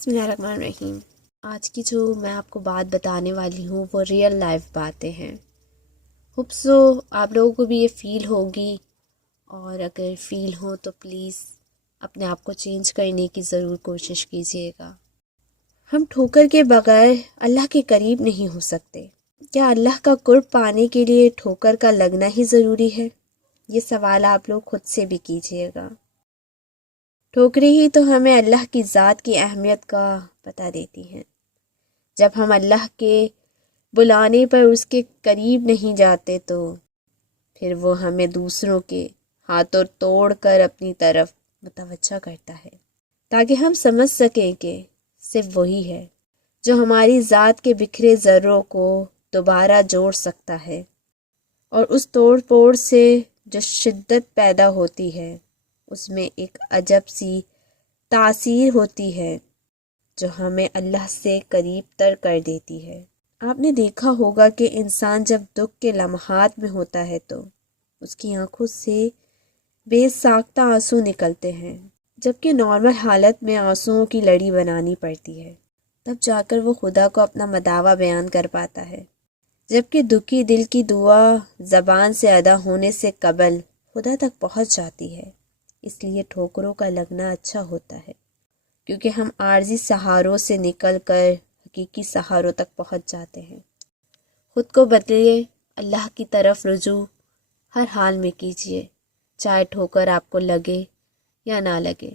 بسم اللہ الرحمن الرحیم۔ آج کی جو میں آپ کو بات بتانے والی ہوں وہ ریئل لائف باتیں ہیں۔ ہوپ سو آپ لوگوں کو بھی یہ فیل ہوگی، اور اگر فیل ہو تو پلیز اپنے آپ کو چینج کرنے کی ضرور کوشش کیجیے گا۔ ہم ٹھوکر کے بغیر اللہ کے قریب نہیں ہو سکتے۔ کیا اللہ کا قرب پانے کے لیے ٹھوکر کا لگنا ہی ضروری ہے؟ یہ سوال آپ لوگ خود سے بھی کیجیے گا۔ ٹھوکریں ہی تو ہمیں اللہ کی ذات کی اہمیت کا پتہ دیتی ہیں۔ جب ہم اللہ کے بلانے پر اس کے قریب نہیں جاتے تو پھر وہ ہمیں دوسروں کے ہاتھوں توڑ کر اپنی طرف متوجہ کرتا ہے، تاکہ ہم سمجھ سکیں کہ صرف وہی ہے جو ہماری ذات کے بکھرے ذروں کو دوبارہ جوڑ سکتا ہے، اور اس توڑ پھوڑ سے جو شدت پیدا ہوتی ہے اس میں ایک عجب سی تاثیر ہوتی ہے جو ہمیں اللہ سے قریب تر کر دیتی ہے۔ آپ نے دیکھا ہوگا کہ انسان جب دکھ کے لمحات میں ہوتا ہے تو اس کی آنکھوں سے بے ساختہ آنسو نکلتے ہیں، جبکہ نارمل حالت میں آنسوؤں کی لڑی بنانی پڑتی ہے، تب جا کر وہ خدا کو اپنا مداوع بیان کر پاتا ہے۔ جبکہ دکھی دل کی دعا زبان سے ادا ہونے سے قبل خدا تک پہنچ جاتی ہے۔ اس لیے ٹھوکروں کا لگنا اچھا ہوتا ہے، کیونکہ ہم عارضی سہاروں سے نکل کر حقیقی سہاروں تک پہنچ جاتے ہیں۔ خود کو بدلیے، اللہ کی طرف رجوع ہر حال میں کیجیے، چاہے ٹھوکر آپ کو لگے یا نہ لگے۔